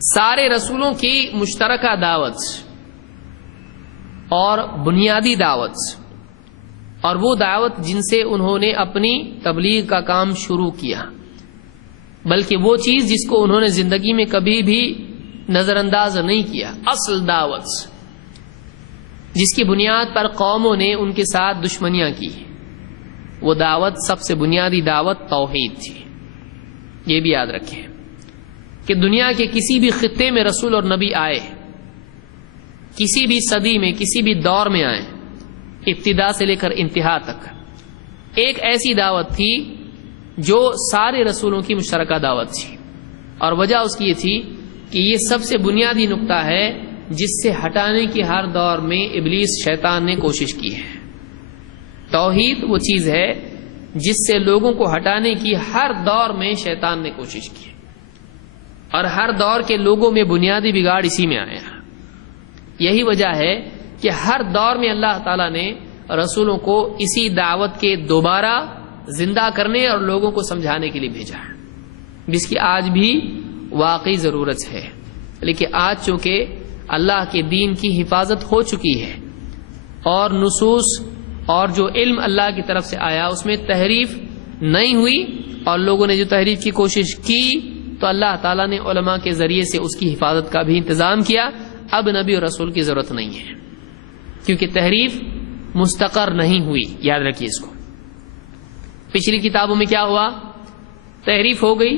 سارے رسولوں کی مشترکہ دعوت اور بنیادی دعوت، اور وہ دعوت جن سے انہوں نے اپنی تبلیغ کا کام شروع کیا، بلکہ وہ چیز جس کو انہوں نے زندگی میں کبھی بھی نظر انداز نہیں کیا، اصل دعوت جس کی بنیاد پر قوموں نے ان کے ساتھ دشمنیاں کی، وہ دعوت سب سے بنیادی دعوت توحید تھی۔ یہ بھی یاد رکھیں کہ دنیا کے کسی بھی خطے میں رسول اور نبی آئے، کسی بھی صدی میں کسی بھی دور میں آئے، ابتدا سے لے کر انتہا تک ایک ایسی دعوت تھی جو سارے رسولوں کی مشترکہ دعوت تھی، اور وجہ اس کی یہ تھی کہ یہ سب سے بنیادی نقطہ ہے جس سے ہٹانے کی ہر دور میں ابلیس شیطان نے کوشش کی ہے۔ توحید وہ چیز ہے جس سے لوگوں کو ہٹانے کی ہر دور میں شیطان نے کوشش کی، اور ہر دور کے لوگوں میں بنیادی بگاڑ اسی میں آیا۔ یہی وجہ ہے کہ ہر دور میں اللہ تعالیٰ نے رسولوں کو اسی دعوت کے دوبارہ زندہ کرنے اور لوگوں کو سمجھانے کے لیے بھیجا، جس کی آج بھی واقعی ضرورت ہے۔ لیکن آج چونکہ اللہ کے دین کی حفاظت ہو چکی ہے، اور نصوص اور جو علم اللہ کی طرف سے آیا اس میں تحریف نہیں ہوئی، اور لوگوں نے جو تحریف کی کوشش کی تو اللہ تعالیٰ نے علماء کے ذریعے سے اس کی حفاظت کا بھی انتظام کیا۔ اب نبی اور رسول کی ضرورت نہیں ہے، کیونکہ تحریف مستقر نہیں ہوئی۔ یاد رکھیے اس کو۔ پچھلی کتابوں میں کیا ہوا؟ تحریف ہو گئی،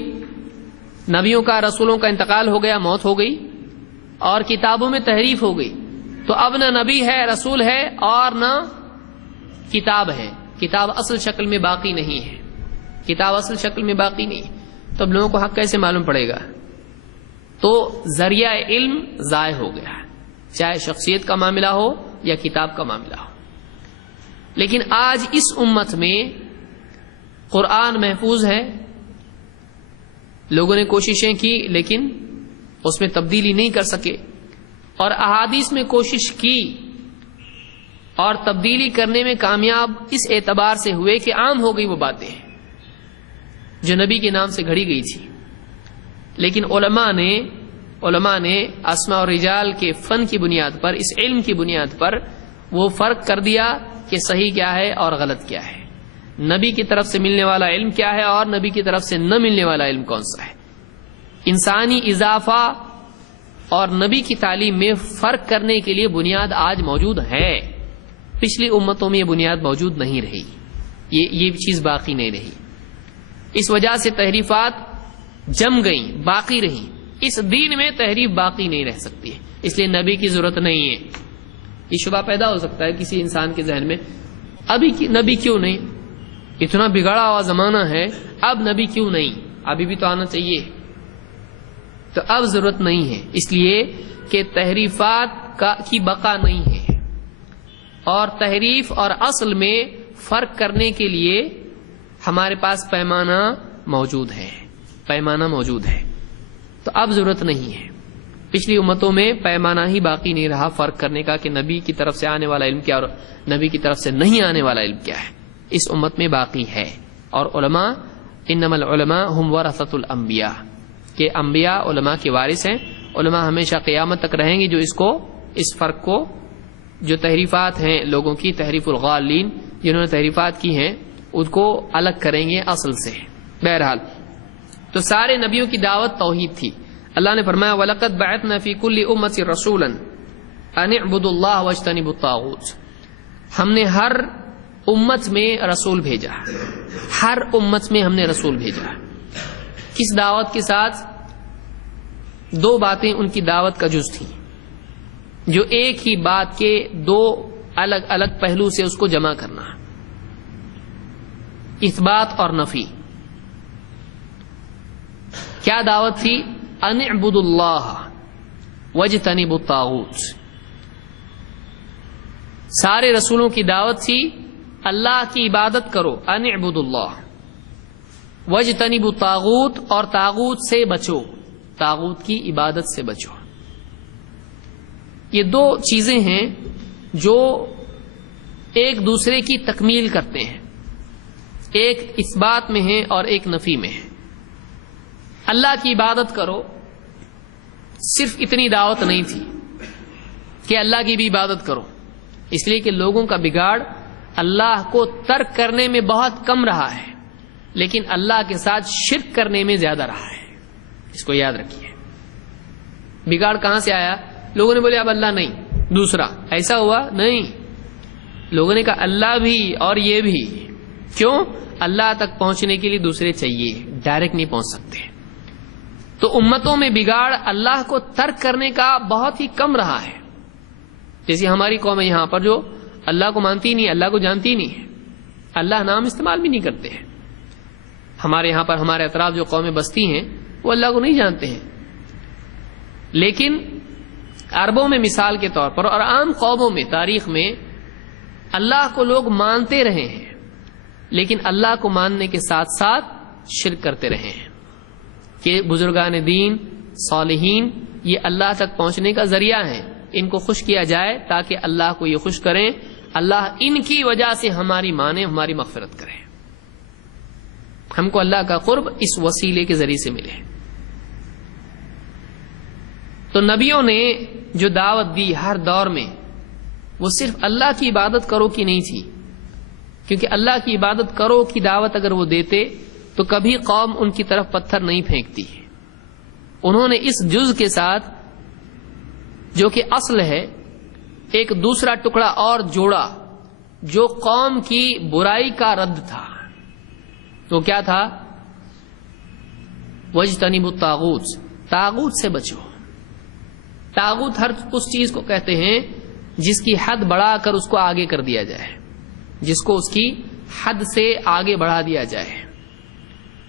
نبیوں کا رسولوں کا انتقال ہو گیا، موت ہو گئی، اور کتابوں میں تحریف ہو گئی، تو اب نہ نبی ہے، رسول ہے، اور نہ کتاب ہے۔ کتاب اصل شکل میں باقی نہیں ہے، کتاب اصل شکل میں باقی نہیں ہے، تو اب لوگوں کو حق کیسے معلوم پڑے گا؟ تو ذریعہ علم ضائع ہو گیا، چاہے شخصیت کا معاملہ ہو یا کتاب کا معاملہ ہو۔ لیکن آج اس امت میں قرآن محفوظ ہے، لوگوں نے کوششیں کی لیکن اس میں تبدیلی نہیں کر سکے، اور احادیث میں کوشش کی اور تبدیلی کرنے میں کامیاب اس اعتبار سے ہوئے کہ عام ہو گئی وہ باتیں جو نبی کے نام سے گھڑی گئی تھی۔ لیکن علماء نے اسماء اور رجال کے فن کی بنیاد پر، اس علم کی بنیاد پر وہ فرق کر دیا کہ صحیح کیا ہے اور غلط کیا ہے، نبی کی طرف سے ملنے والا علم کیا ہے اور نبی کی طرف سے نہ ملنے والا علم کون سا ہے۔ انسانی اضافہ اور نبی کی تعلیم میں فرق کرنے کے لیے بنیاد آج موجود ہے، پچھلی امتوں میں یہ بنیاد موجود نہیں رہی، یہ چیز باقی نہیں رہی۔ اس وجہ سے تحریفات جم گئیں، باقی رہیں۔ اس دین میں تحریف باقی نہیں رہ سکتی ہے، اس لیے نبی کی ضرورت نہیں ہے۔ یہ شبہ پیدا ہو سکتا ہے کسی انسان کے ذہن میں، ابھی نبی کیوں نہیں؟ اتنا بگڑا ہوا زمانہ ہے، اب نبی کیوں نہیں؟ ابھی بھی تو آنا چاہیے۔ تو اب ضرورت نہیں ہے، اس لیے کہ تحریفات کی بقا نہیں ہے، اور تحریف اور اصل میں فرق کرنے کے لیے ہمارے پاس پیمانہ موجود ہے، تو اب ضرورت نہیں ہے۔ پچھلی امتوں میں پیمانہ ہی باقی نہیں رہا فرق کرنے کا کہ نبی کی طرف سے آنے والا علم کیا اور نبی کی طرف سے نہیں آنے والا علم کیا ہے۔ اس امت میں باقی ہے، اور علماء انما العلماء هم ورثۃ الانبیاء، کہ انبیاء علماء کے وارث ہیں۔ علماء ہمیشہ قیامت تک رہیں گے جو اس فرق کو، جو تحریفات ہیں لوگوں کی، تحریف الغالین جنہوں نے تحریفات کی ہیں، ان کو الگ کریں گے اصل سے۔ بہرحال تو سارے نبیوں کی دعوت توحید تھی۔ اللہ نے فرمایا وَلَقَدْ بَعَثْنَا فِي كُلِّ أُمَّةٍ رَسُولًا أَنِ اعْبُدُوا اللَّهَ وَاجْتَنِبُوا الطَّاغُوتَ، ہم نے ہر امت میں رسول بھیجا، ہر امت میں ہم نے رسول بھیجا۔ کس دعوت کے ساتھ؟ دو باتیں ان کی دعوت کا جز تھیں، جو ایک ہی بات کے دو الگ الگ پہلو سے اس کو جمع کرنا، اثبات اور نفی۔ کیا دعوت تھی؟ ان اعبدوا اللہ واجتنبوا الطاغوت۔ سارے رسولوں کی دعوت تھی اللہ کی عبادت کرو، ان اعبدوا اللہ واجتنبوا الطاغوت، اور طاغوت سے بچو، طاغوت کی عبادت سے بچو۔ یہ دو چیزیں ہیں جو ایک دوسرے کی تکمیل کرتے ہیں، ایک اثبات میں ہے اور ایک نفی میں ہے۔ اللہ کی عبادت کرو، صرف اتنی دعوت نہیں تھی کہ اللہ کی بھی عبادت کرو، اس لیے کہ لوگوں کا بگاڑ اللہ کو ترک کرنے میں بہت کم رہا ہے، لیکن اللہ کے ساتھ شرک کرنے میں زیادہ رہا ہے. اس کو یاد رکھیے. بگاڑ کہاں سے آیا؟ لوگوں نے بولے اب اللہ نہیں، دوسرا. ایسا ہوا نہیں، لوگوں نے کہا اللہ بھی اور یہ بھی. کیوں؟ اللہ تک پہنچنے کے لیے دوسرے چاہیے، ڈائریکٹ نہیں پہنچ سکتے. تو امتوں میں بگاڑ اللہ کو ترک کرنے کا بہت ہی کم رہا ہے. جیسے ہماری قوم ہے یہاں پر جو اللہ کو مانتی نہیں، اللہ کو جانتی نہیں ہے، اللہ نام استعمال بھی نہیں کرتے ہیں. ہمارے یہاں پر ہمارے اطراف جو قومیں بستی ہیں وہ اللہ کو نہیں جانتے ہیں. لیکن عربوں میں مثال کے طور پر اور عام قوموں میں تاریخ میں اللہ کو لوگ مانتے رہے ہیں، لیکن اللہ کو ماننے کے ساتھ ساتھ شرک کرتے رہے ہیں کہ بزرگان دین صالحین یہ اللہ تک پہنچنے کا ذریعہ ہیں، ان کو خوش کیا جائے تاکہ اللہ کو یہ خوش کریں، اللہ ان کی وجہ سے ہماری مانے، ہماری مغفرت کرے، ہم کو اللہ کا قرب اس وسیلے کے ذریعے سے ملے. تو نبیوں نے جو دعوت دی ہر دور میں وہ صرف اللہ کی عبادت کرو کی نہیں تھی، کیونکہ اللہ کی عبادت کرو کی دعوت اگر وہ دیتے تو کبھی قوم ان کی طرف پتھر نہیں پھینکتی. انہوں نے اس جز کے ساتھ جو کہ اصل ہے ایک دوسرا ٹکڑا اور جوڑا جو قوم کی برائی کا رد تھا. تو کیا تھا؟ وَاجْتَنِبُوا الطَّاغُوتَ، طاغوت سے بچو. طاغوت ہر اس چیز کو کہتے ہیں جس کی حد بڑھا کر اس کو آگے کر دیا جائے، جس کو اس کی حد سے آگے بڑھا دیا جائے.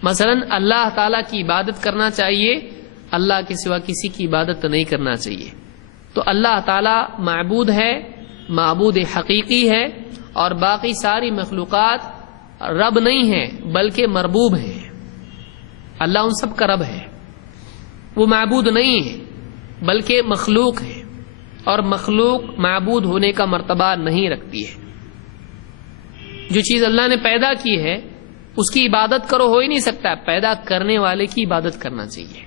مثلا اللہ تعالی کی عبادت کرنا چاہیے، اللہ کے سوا کسی کی عبادت نہیں کرنا چاہیے. تو اللہ تعالی معبود ہے، معبود حقیقی ہے، اور باقی ساری مخلوقات رب نہیں ہے بلکہ مربوب ہے. اللہ ان سب کا رب ہے، وہ معبود نہیں ہے بلکہ مخلوق ہے، اور مخلوق معبود ہونے کا مرتبہ نہیں رکھتی ہے. جو چیز اللہ نے پیدا کی ہے اس کی عبادت کرو ہو ہی نہیں سکتا، پیدا کرنے والے کی عبادت کرنا چاہیے،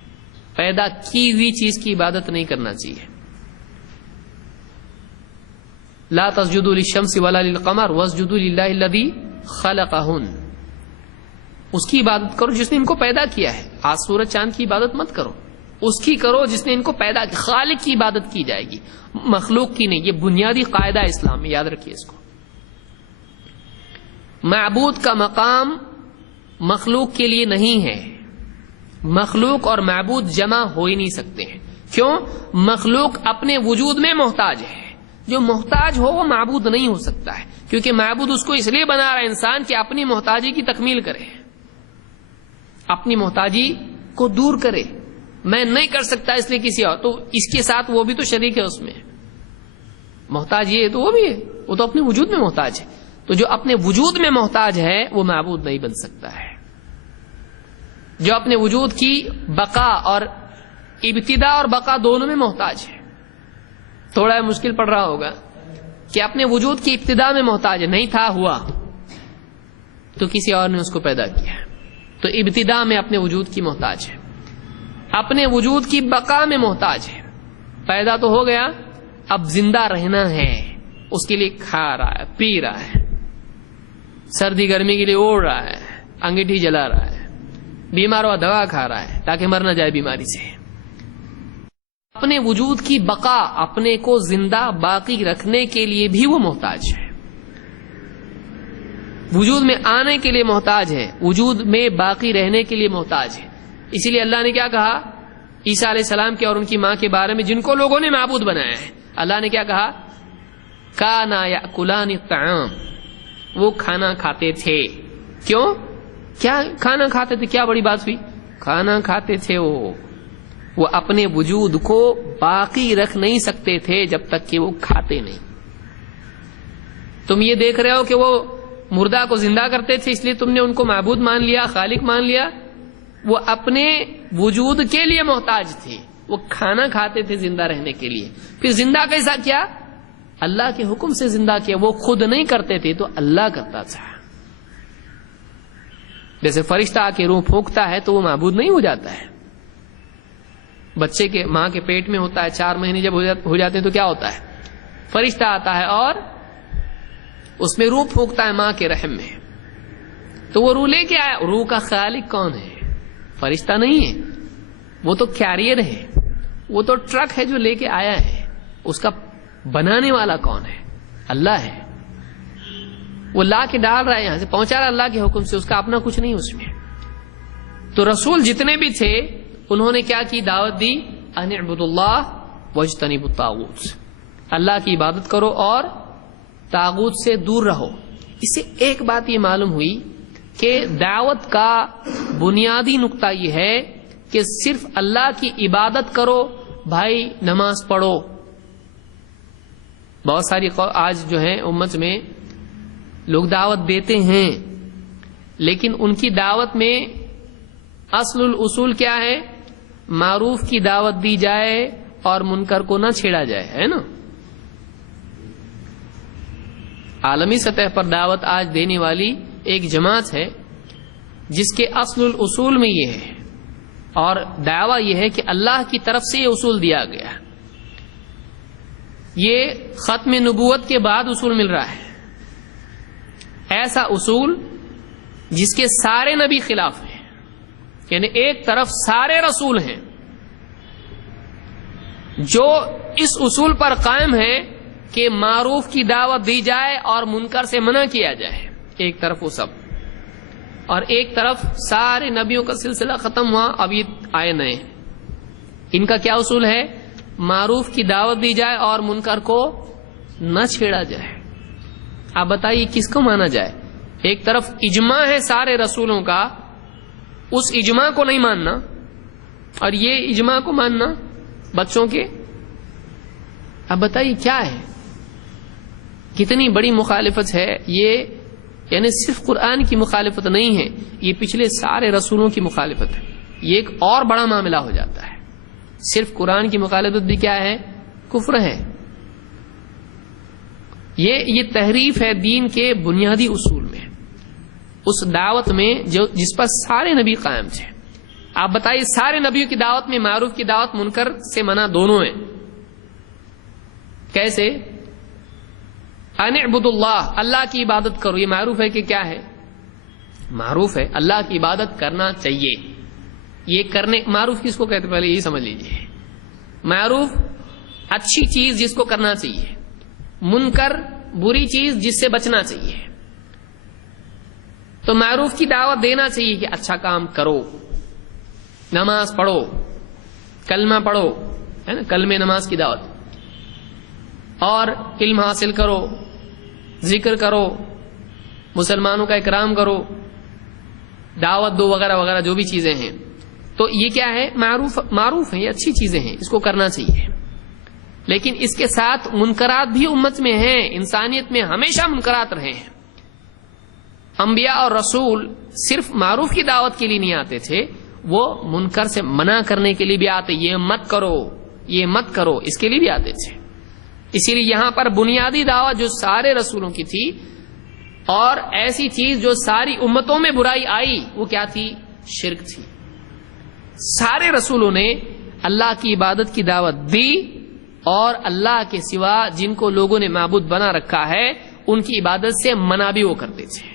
پیدا کی ہوئی چیز کی عبادت نہیں کرنا چاہیے. لا تسجدوا للشمس ولا للقمر واسجدوا للہ الذی خلقہن. اس کی عبادت کرو جس نے ان کو پیدا کیا ہے. آج سورج چاند کی عبادت مت کرو، اس کی کرو جس نے ان کو پیدا کیا. خالق کی عبادت کی جائے گی، مخلوق کی نہیں. یہ بنیادی قاعدہ اسلام میں، یاد رکھیے اس کو. معبود کا مقام مخلوق کے لیے نہیں ہے. مخلوق اور معبود جمع ہو ہی نہیں سکتے ہیں. کیوں؟ مخلوق اپنے وجود میں محتاج ہے، جو محتاج ہو وہ معبود نہیں ہو سکتا ہے، کیونکہ معبود اس کو اس لیے بنا رہا ہے انسان کہ اپنی محتاجی کی تکمیل کرے، اپنی محتاجی کو دور کرے. میں نہیں کر سکتا اس لیے کسی اور، تو اس کے ساتھ وہ بھی تو شریک ہے اس میں. محتاج یہ ہے تو وہ بھی ہے، وہ تو اپنے وجود میں محتاج ہے. تو جو اپنے وجود میں محتاج ہے وہ معبود نہیں بن سکتا ہے. جو اپنے وجود کی بقا اور ابتدا اور بقا دونوں میں محتاج ہے. تھوڑا مشکل پڑ رہا ہوگا کہ اپنے وجود کی ابتدا میں محتاج ہے، نہیں تھا ہوا تو کسی اور نے اس کو پیدا کیا، تو ابتدا میں اپنے وجود کی محتاج ہے. اپنے وجود کی بقا میں محتاج ہے. پیدا تو ہو گیا، اب زندہ رہنا ہے، اس کے لیے کھا رہا ہے، پی رہا ہے، سردی گرمی کے لیے اوڑھ رہا ہے، انگیٹھی جلا رہا ہے، بیمار ہوا دوا کھا رہا ہے تاکہ مر نہ جائے بیماری سے. اپنے وجود کی بقا، اپنے کو زندہ باقی رکھنے کے لیے بھی وہ محتاج ہے. وجود میں آنے کے لیے محتاج ہے، وجود میں باقی رہنے کے لیے محتاج ہے. اسی لیے اللہ نے کیا کہا عیسیٰ علیہ السلام کے اور ان کی ماں کے بارے میں، جن کو لوگوں نے معبود بنایا ہے؟ اللہ نے کیا کہا؟ کانا یاکلان الطعام، وہ کھانا کھاتے تھے. کیوں؟ کیا کھانا کھاتے تھے؟ کیا بڑی بات ہوئی؟ کھانا کھاتے تھے. وہ اپنے وجود کو باقی رکھ نہیں سکتے تھے جب تک کہ وہ کھاتے نہیں. تم یہ دیکھ رہے ہو کہ وہ مردہ کو زندہ کرتے تھے، اس لیے تم نے ان کو معبود مان لیا، خالق مان لیا. وہ اپنے وجود کے لیے محتاج تھے، وہ کھانا کھاتے تھے زندہ رہنے کے لیے. پھر زندہ کیسا کیا؟ اللہ کے حکم سے زندہ کیا. وہ خود نہیں کرتے تھے تو اللہ کرتا تھا. جیسے فرشتہ آ کے روح پھونکتا ہے تو وہ معبود نہیں ہو جاتا ہے. بچے کے ماں کے پیٹ میں ہوتا ہے، 4 مہینے جب ہو جاتے ہیں تو کیا ہوتا ہے؟ فرشتہ آتا ہے اور اس میں روح پھونکتا ہے ماں کے رحم میں. تو وہ روح لے کے آیا. روح کا خالق کون ہے؟ فرشتہ نہیں ہے، وہ تو کیریئر ہے، وہ تو ٹرک ہے جو لے کے آیا ہے. اس کا بنانے والا کون ہے؟ اللہ ہے. وہ لا کے ڈال رہا ہے، یہاں سے پہنچا رہا اللہ کے حکم سے، اس کا اپنا کچھ نہیں اس میں. تو رسول جتنے بھی تھے انہوں نے کیا کی؟ دعوت دی ان اعبدوا اللہ واجتنبوا الطاغوت، اللہ کی عبادت کرو اور طاغوت سے دور رہو. اس سے ایک بات یہ معلوم ہوئی کہ دعوت کا بنیادی نقطہ یہ ہے کہ صرف اللہ کی عبادت کرو. بھائی نماز پڑھو. بہت ساری آج جو ہے امت میں لوگ دعوت دیتے ہیں، لیکن ان کی دعوت میں اصل الاصول کیا ہے؟ معروف کی دعوت دی جائے اور منکر کو نہ چھیڑا جائے، ہے نا. عالمی سطح پر دعوت آج دینے والی ایک جماعت ہے جس کے اصل الاصول میں یہ ہے، اور دعویٰ یہ ہے کہ اللہ کی طرف سے یہ اصول دیا گیا. یہ ختم نبوت کے بعد اصول مل رہا ہے. ایسا اصول جس کے سارے نبی خلاف ہیں، یعنی ایک طرف سارے رسول ہیں جو اس اصول پر قائم ہے کہ معروف کی دعوت دی جائے اور منکر سے منع کیا جائے. ایک طرف وہ سب، اور ایک طرف سارے نبیوں کا سلسلہ ختم ہوا، اب یہ آئے نئے. ان کا کیا اصول ہے؟ معروف کی دعوت دی جائے اور منکر کو نہ چھیڑا جائے. آپ بتائیے کس کو مانا جائے؟ ایک طرف اجماع ہے سارے رسولوں کا، اس اجماع کو نہیں ماننا، اور یہ اجماع کو ماننا بچوں کے. اب بتائیے کیا ہے؟ کتنی بڑی مخالفت ہے یہ. یعنی صرف قرآن کی مخالفت نہیں ہے، یہ پچھلے سارے رسولوں کی مخالفت ہے. یہ ایک اور بڑا معاملہ ہو جاتا ہے. صرف قرآن کی مخالفت بھی کیا ہے؟ کفر ہے. یہ تحریف ہے دین کے بنیادی اصول میں، اس دعوت میں جس پر سارے نبی قائم تھے. آپ بتائیے سارے نبیوں کی دعوت میں معروف کی دعوت، منکر سے منع دونوں ہیں. کیسے؟ ان اعبدوا اللہ، اللہ کی عبادت کرو. یہ معروف ہے کہ کیا ہے؟ معروف ہے، اللہ کی عبادت کرنا چاہیے. یہ کرنے معروف کس کو کہتے ہیں پہلے یہی سمجھ لیجئے. معروف اچھی چیز جس کو کرنا چاہیے، منکر بری چیز جس سے بچنا چاہیے. تو معروف کی دعوت دینا چاہیے کہ اچھا کام کرو، نماز پڑھو، کلمہ پڑھو، ہے نا، کلمہ نماز کی دعوت، اور علم حاصل کرو، ذکر کرو، مسلمانوں کا اکرام کرو، دعوت دو، وغیرہ وغیرہ جو بھی چیزیں ہیں. تو یہ کیا ہے؟ معروف ہیں، یہ اچھی چیزیں ہیں، اس کو کرنا چاہیے. لیکن اس کے ساتھ منکرات بھی امت میں ہیں. انسانیت میں ہمیشہ منکرات رہے ہیں. انبیاء اور رسول صرف معروف کی دعوت کے لیے نہیں آتے تھے، وہ منکر سے منع کرنے کے لیے بھی آتے. یہ مت کرو، یہ مت کرو، اس کے لیے بھی آتے تھے. اسی لیے یہاں پر بنیادی دعوت جو سارے رسولوں کی تھی، اور ایسی چیز جو ساری امتوں میں برائی آئی، وہ کیا تھی؟ شرک تھی. سارے رسولوں نے اللہ کی عبادت کی دعوت دی، اور اللہ کے سوا جن کو لوگوں نے معبود بنا رکھا ہے ان کی عبادت سے منع بھی وہ کرتے تھے.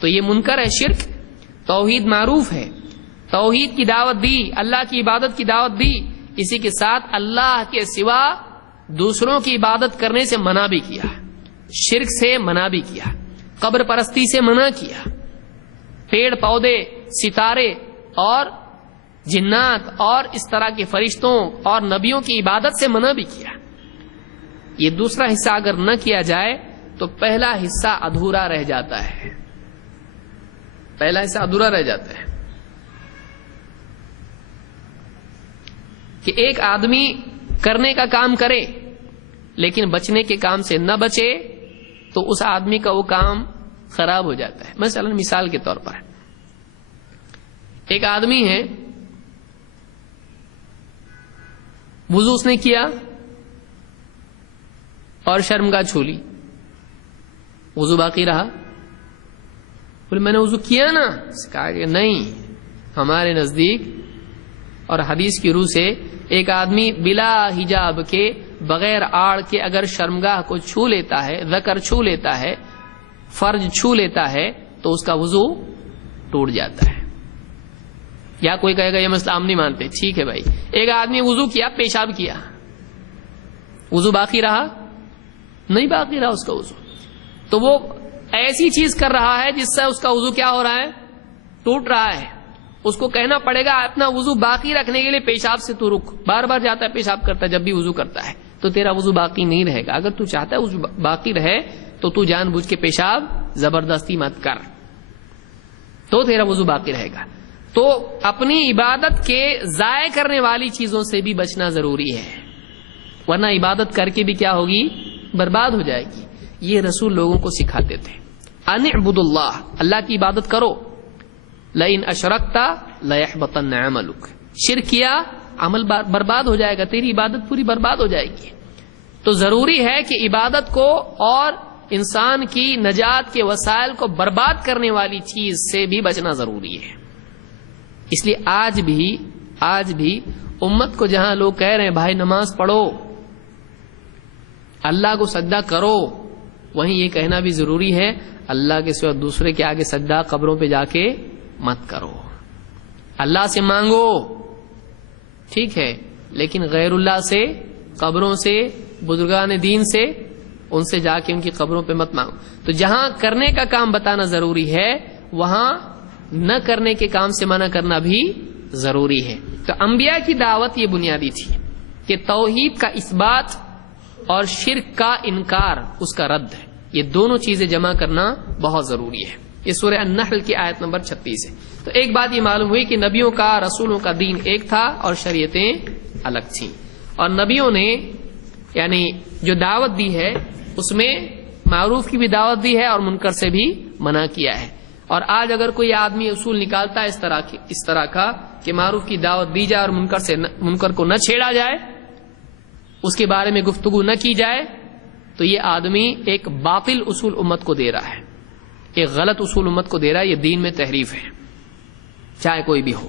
تو یہ منکر ہے، شرک. توحید معروف ہے، توحید کی دعوت دی، اللہ کی عبادت کی دعوت دی. اسی کے ساتھ اللہ کے سوا دوسروں کی عبادت کرنے سے منع بھی کیا، شرک سے منع بھی کیا، قبر پرستی سے منع کیا، پیڑ پودے، ستارے اور جنات اور اس طرح کے فرشتوں اور نبیوں کی عبادت سے منع بھی کیا. یہ دوسرا حصہ اگر نہ کیا جائے تو پہلا حصہ ادھورا رہ جاتا ہے. پہلا حصہ ادھورا رہ جاتا ہے کہ ایک آدمی کرنے کا کام کرے لیکن بچنے کے کام سے نہ بچے تو اس آدمی کا وہ کام خراب ہو جاتا ہے. مثلا مثال کے طور پر ایک آدمی ہے، وضو اس نے کیا اور شرمگاہ چھو لی، وضو باقی رہا. بولے میں نے وضو کیا نا، کہا کہ نہیں، ہمارے نزدیک اور حدیث کی روح سے ایک آدمی بلا حجاب کے بغیر آڑ کے اگر شرمگاہ کو چھو لیتا ہے، ذکر چھو لیتا ہے، فرج چھو لیتا ہے تو اس کا وضو ٹوٹ جاتا ہے. یا کوئی کہے گا یہ مسئلہ ہم نہیں مانتے، ٹھیک ہے بھائی. ایک آدمی وضو کیا، پیشاب کیا، وضو باقی رہا؟ نہیں باقی رہا اس کا وضو. تو وہ ایسی چیز کر رہا ہے جس سے اس کا وضو کیا ہو رہا ہے، ٹوٹ رہا ہے. اس کو کہنا پڑے گا اپنا وضو باقی رکھنے کے لیے پیشاب سے تو رک. بار بار جاتا ہے پیشاب کرتا ہے جب بھی وضو کرتا ہے، تو تیرا وضو باقی نہیں رہے گا. اگر تو چاہتا ہے وضو باقی رہے تو تو جان بوجھ کے پیشاب زبردستی مت کر، تو تیرا وضو باقی رہے گا. تو اپنی عبادت کے ضائع کرنے والی چیزوں سے بھی بچنا ضروری ہے، ورنہ عبادت کر کے بھی کیا ہوگی، برباد ہو جائے گی. یہ رسول لوگوں کو سکھاتے تھے، ان اعبدوا اللہ، اللہ کی عبادت کرو. لئن اشرکت لیحبطن عملک، شرک کیا عمل برباد ہو جائے گا، تیری عبادت پوری برباد ہو جائے گی. تو ضروری ہے کہ عبادت کو اور انسان کی نجات کے وسائل کو برباد کرنے والی چیز سے بھی بچنا ضروری ہے. اس لیے آج بھی امت کو جہاں لوگ کہہ رہے ہیں بھائی نماز پڑھو، اللہ کو سجدہ کرو، وہیں یہ کہنا بھی ضروری ہے اللہ کے سوا دوسرے کے آگے سجدہ قبروں پہ جا کے مت کرو. اللہ سے مانگو ٹھیک ہے، لیکن غیر اللہ سے، قبروں سے، بزرگان دین سے، ان سے جا کے ان کی قبروں پہ مت مانگو. تو جہاں کرنے کا کام بتانا ضروری ہے وہاں نہ کرنے کے کام سے منع کرنا بھی ضروری ہے. تو انبیاء کی دعوت یہ بنیادی تھی کہ توحید کا اثبات اور شرک کا انکار، اس کا رد ہے. یہ دونوں چیزیں جمع کرنا بہت ضروری ہے. یہ سورہ النحل کی آیت نمبر 36 ہے. تو ایک بات یہ معلوم ہوئی کہ نبیوں کا، رسولوں کا دین ایک تھا اور شریعتیں الگ تھیں. اور نبیوں نے یعنی جو دعوت دی ہے اس میں معروف کی بھی دعوت دی ہے اور منکر سے بھی منع کیا ہے. اور آج اگر کوئی آدمی اصول نکالتا ہے اس طرح کا کہ معروف کی دعوت دی جائے اور منکر کو نہ چھیڑا جائے، اس کے بارے میں گفتگو نہ کی جائے، تو یہ آدمی ایک باطل اصول امت کو دے رہا ہے، ایک غلط اصول امت کو دے رہا ہے. یہ دین میں تحریف ہے چاہے کوئی بھی ہو.